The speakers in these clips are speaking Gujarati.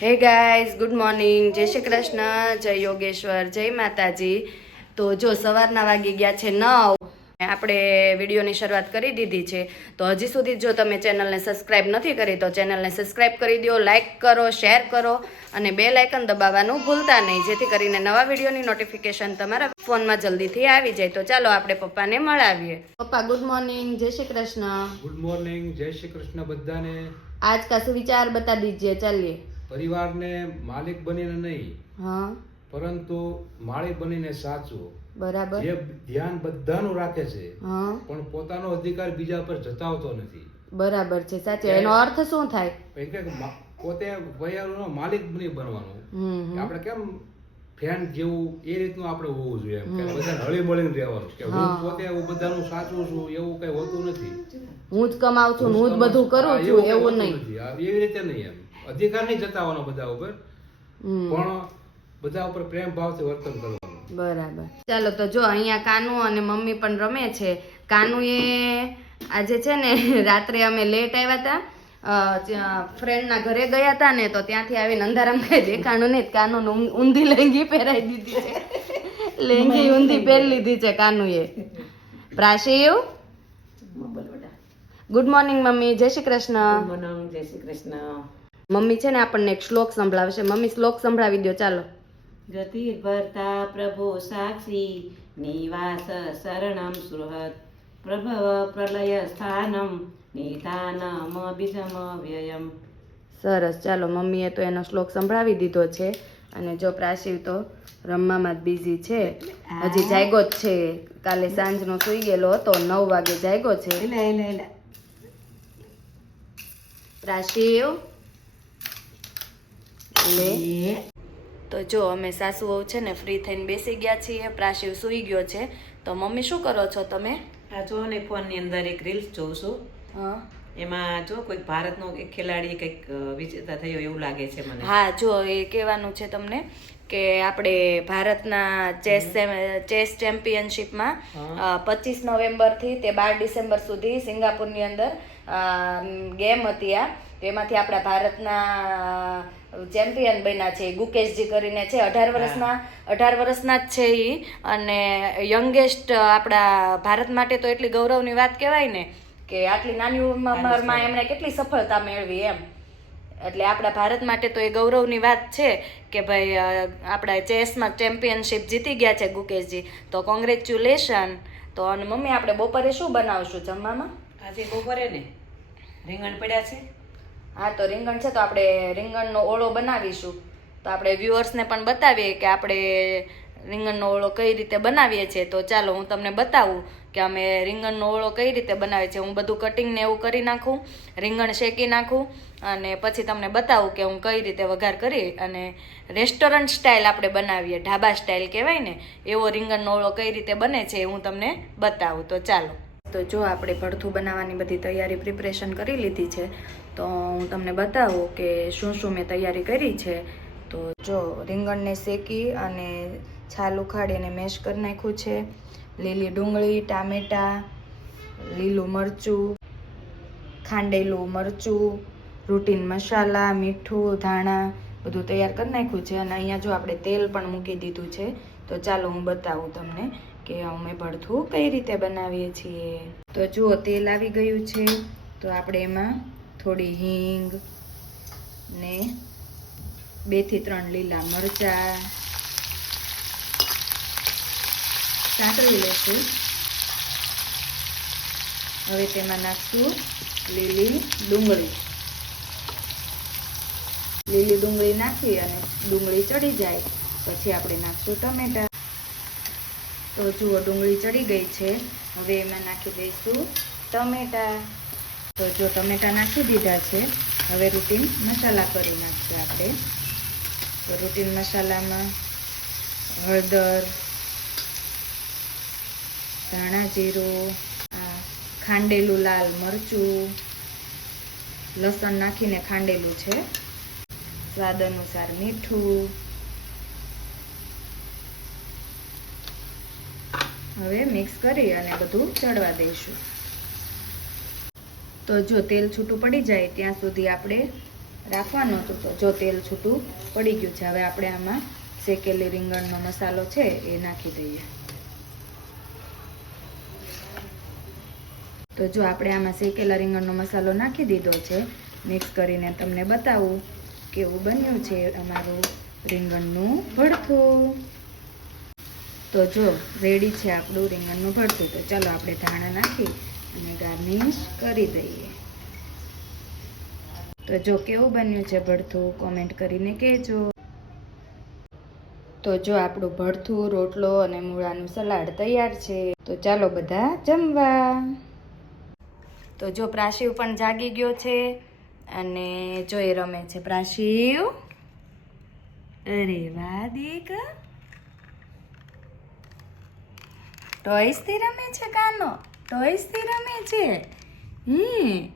હે ગાઈઝ ગુડ મોર્નિંગ જય શ્રી કૃષ્ણ જય યોગેશ્વર જય માતાજી. તો જો સવારના વાગી ગયા છે નવ આપણે વિડીયોની શરૂઆત કરી દીધી છે. તો હજી સુધી જો તમે ચેનલને સબસ્ક્રાઇબ નથી કરી તો ચેનલને સબસ્ક્રાઈબ કરી દો લાઇક કરો શેર કરો અને બે લાઇકન દબાવવાનું ભૂલતા નહીં જેથી કરીને નવા વિડીયોની નોટિફિકેશન તમારા ફોનમાં જલ્દીથી આવી જાય. તો ચાલો આપણે પપ્પાને મળાવીએ. પપ્પા ગુડ મોર્નિંગ જય શ્રી કૃષ્ણ. ગુડ મોર્નિંગ જય શ્રી કૃષ્ણ બધાને. આજ કા સુવિચાર બતા દીજીએ ચાલીએ. પરિવારને માલિક બનીને નહીં हाँ પરંતુ માળી બનીને સાચવો બરાબર. જે ધ્યાન બધાનું રાખે છે પણ પોતાનો અધિકાર બીજા પર જતાવતો નથી. બરાબર છે સાચી. એનો અર્થ શું થાય? કે પોતે વયાળુનો માલિક બની બનવાનું. આપણે કેમ ફેન જેવું એ રીતનું આપણે હોવું જોઈએ કે બધા હળી મળીને રહેવાનું. કે હું પોતે હું બધાનું સાચું છું એવું કઈ હોતું નથી. હું જ કમાઉં છું હું જ બધું કરું છું એવું નહીં. એવી રીતે નહીં એમ. અધિકાર નહીં જતાવવાનો બધા ઉપર. પણ બધા ઉપર પ્રેમ ભાવથી વર્તન કરવાનું. બરાબર. ચાલો તો જો અહીંયા કાનુ અને મમ્મી પણ રમે છે. કાનુએ આજે છે ને રાત્રે અમે લેટ આવ્યા હતા. ફ્રેન્ડના ઘરે ગયા હતા ને તો ત્યાંથી આવીને અંધારામાં કઈ દેખાણું નહીં. કાનુ ઊંધી લેંગી પહેરાઈ દીધી છે. લેંગી ઊંધી પહેરી લીધી છે કાનુએ. Prashiv good morning mummy. Jai Shri Krishna. મનમ જય શ્રી કૃષ્ણ. મમ્મી છે ને આપણને એક શ્લોક સંભળાવશે મમ્મી શ્લોક સંભળાવી દો ચાલો. ગતિ ભરતા પ્રભુ સાક્ષી નિવાસ શરણમ સુહત પ્રભવ પ્રલય સ્થાનમ નિધાનમ બીજમ વ્યયમ. સરસ ચાલો મમ્મીએ તો એનો શ્લોક સંભળાવી દીધો છે. અને જો પ્રાશિવ તો રમવામાં જ બિઝી છે. હજી જાગ્યો જ છે. કાલે સાંજનો સુઈ ગયેલો હતો નવ વાગે જાગ્યો છે. પ્રાશિવ? લે. તો જો અમે સાસુ વહુ છે ને ફ્રી થઈને બેસી ગયા છીએ પ્રાશિવ સુઈ ગયો છે. તો મમ્મી શું કરો છો તમે? આ જો ને ફોનની અંદર એક રીલ્સ જોઉં છું. હા. એમાં જો કોઈક ભારતનો એક ખેલાડી કંઈક વિજેતા થયો એવું લાગે છે મને. હા જો એ કહેવાનું છે તમને કે આપણે ભારતના ચેસ ચેસ ચેમ્પિયનશિપમાં પચીસ નવેમ્બરથી તે બાર ડિસેમ્બર સુધી સિંગાપુરની અંદર ગેમ હતી આ. તેમાંથી આપણા ભારતના ચેમ્પિયન બન્યા છે ગુકેશજી કરીને છે અઢાર વર્ષના અઢાર વર્ષના જ છે એ અને યંગેસ્ટ આપણા ભારત માટે તો એટલી ગૌરવની વાત કહેવાય ને કે આટલી નાની ઉંમરમાં એમણે કેટલી સફળતા મેળવી એમ. એટલે આપણા ભારત માટે તો એ ગૌરવની વાત છે કે ભાઈ આપણા ચેસમાં ચેમ્પિયનશિપ જીતી ગયા છે ગુકેશજી. તો કોંગ્રેચ્યુલેશન તો અને મમ્મી આપણે બપોરે શું બનાવશું જમવામાં? આજે બપોરે ને રીંગણ પડ્યા છે. હા, તો રીંગણ છે, તો આપણે રીંગણનો ઓળો બનાવીશું. તો આપણે વ્યુઅર્સને પણ બતાવીએ કે આપણે રીંગણનો ઓળો કઈ રીતે બનાવીએ છીએ. તો ચાલો, હું તમને બતાવું કે અમે રીંગણનો ઓળો કઈ રીતે બનાવીએ છીએ. હું બધું કટિંગ ને એવું કરી નાખું, રીંગણ શેકી નાખું, અને પછી તમને બતાવું કે હું કઈ રીતે વઘાર કરી અને રેસ્ટોરન્ટ સ્ટાઇલ આપણે બનાવીએ. ઢાબા સ્ટાઇલ કહેવાય ને, એવો રીંગણનો ઓળો કઈ રીતે બને છે એ હું તમને બતાવું. તો ચાલો. તો જો આપણે ભડથું બનાવવાની બધી તૈયારી પ્રિપરેશન કરી લીધી છે, તો હું તમને બતાવું કે શું શું મેં તૈયારી કરી છે. તો જો રીંગણને શેકી અને છાલ ઉખાડીને મેશ કરી નાખ્યું છે. લીલી ડુંગળી, ટામેટાં, લીલું મરચું, ખાંડેલું મરચું, રૂટીન મસાલા, મીઠું, ધાણા બધું તૈયાર કરી નાખ્યું છે. અને અહીંયા જો આપણે તેલ પણ મૂકી દીધું છે, તો ચાલો હું બતાવું તમને કે અમે ભડથું કઈ રીતે બનાવીએ છીએ? તો જુઓ, તેલ આવી ગયું છે. તો આપણે એમાં થોડી હિંગ ને બેથી ત્રણ લીલા મરચાં સાંકળી લેશું. હવે તેમાં નાખશું લીલી ડુંગળી. લીલી ડુંગળી નાખી અને ડુંગળી ચડી જાય. પછી આપણે નાખશું ટમેટા. તો જુઓ, ડુંગળી ચડી ગઈ છે. હવે એમાં નાખી દઈશું ટમેટા. તો જો ટમેટા નાખી દીધા છે, હવે રૂટીન મસાલા કરી નાખશું આપણે. તો રૂટીન મસાલામાં હળદર, ધાણા જીરું ખાંડેલું લાલ મરચું, લસણ નાખીને ખાંડેલું છે. સ્વાદ અનુસાર મીઠું હવે મિક્સ કરી અને બધું ચડવા દઈશું. તો જો તેલ છૂટું પડી જાય ત્યાં સુધી આપણે રાખવાનું હતું તો જો તેલ છૂટું પડી ગયું છે, હવે આપણે આમાં શેકેલી રીંગણનો મસાલો છે એ નાખી દઈએ. તો જો આપણે આમાં શેકેલા રીંગણનો મસાલો નાખી દીધો છે મિક્સ કરીને તમને બતાવું કેવું બન્યું છે અમારું રીંગણનું ભડથું તો જો રેડી છે આપણું રીંગણનું ભરતું, તો ચાલો આપણે ધાણા નાખી અને ગાર્નિશ કરી દઈએ. તો જો કેવું બન્યું છે ભરથું કોમેન્ટ કરીને કહેજો. તો જો આપણું ભરથું, રોટલો અને મૂળાનું સલાડ તૈયાર છે, તો ચાલો બધા જમવા. તો જો પ્રાશિવ પણ જાગી ગયો છે અને જો એ રમે છે પ્રાશિવ. અરે વાહ, દેખ. ટોયસથી રમે છે કાનો? ટોયસથી રમે છે? હમ.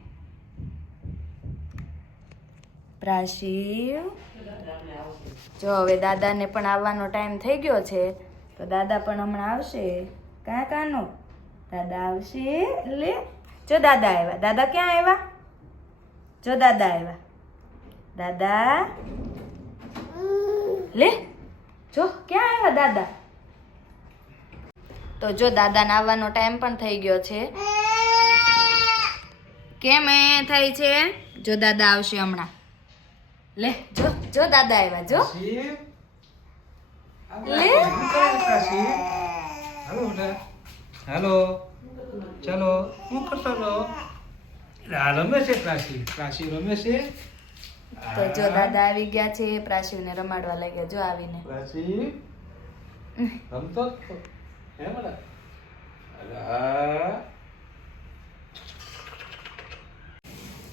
પ્રાશિવ? જો હવે દાદાને પણ આવવાનો ટાઈમ થઈ ગયો છે, તો દાદા પણ હમણાં આવશે. ક્યાં કાનો? દાદા આવશે. લે. જો દાદા આવ્યા. દાદા ક્યાં આવ્યા? જો દાદા આવ્યા. દાદા? લે. જો, ક્યાં આવ્યા દાદા? તો જો દાદાને આવવાનો ટાઈમ પણ થઈ ગયો છે. કેમ એ થઈ છે? જો દાદા આવશે હમણાં. લે જો જો દાદા આવ્યા જો. લે. હાલો હાલો. ચાલો. શું કરતો હતો? રમે છે પ્રાસી. પ્રાસી રમે છે. તો જો દાદા આવી ગયા છે. પ્રાશિવને રમાડવા લાગ્યા જો આવીને. પ્રાસી રમતો. હે બેટા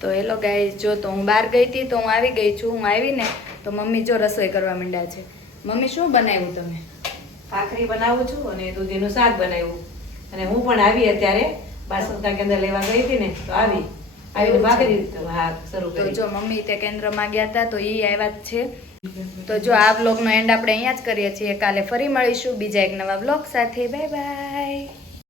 તો હેલો ગાઈઝ જો તો હું બહાર ગઈ હતી તો હું આવી ગઈ છું. હું આવીને તો મમ્મી જો રસોઈ કરવા માંડ્યા છે. મમ્મી શું બનાવ્યું તમે? ભાખરી બનાવું છું અને દૂધીનું શાક બનાવ્યું. અને હું પણ આવી અત્યારે. બાસમતા કેન્દ્ર લેવા ગઈ હતી ને તો આવી. આવીને ભાખરી હા શરૂ તો કરી. જો મમ્મી તે કેન્દ્રમાં ગયા હતા તો એ આવ્યા જ છે. તો જો આ બ્લોગનો એન્ડ આપણે અહીંયા જ કરીએ છીએ. કાલે ફરી મળીશું બીજા એક નવા બ્લોગ સાથે. Bye bye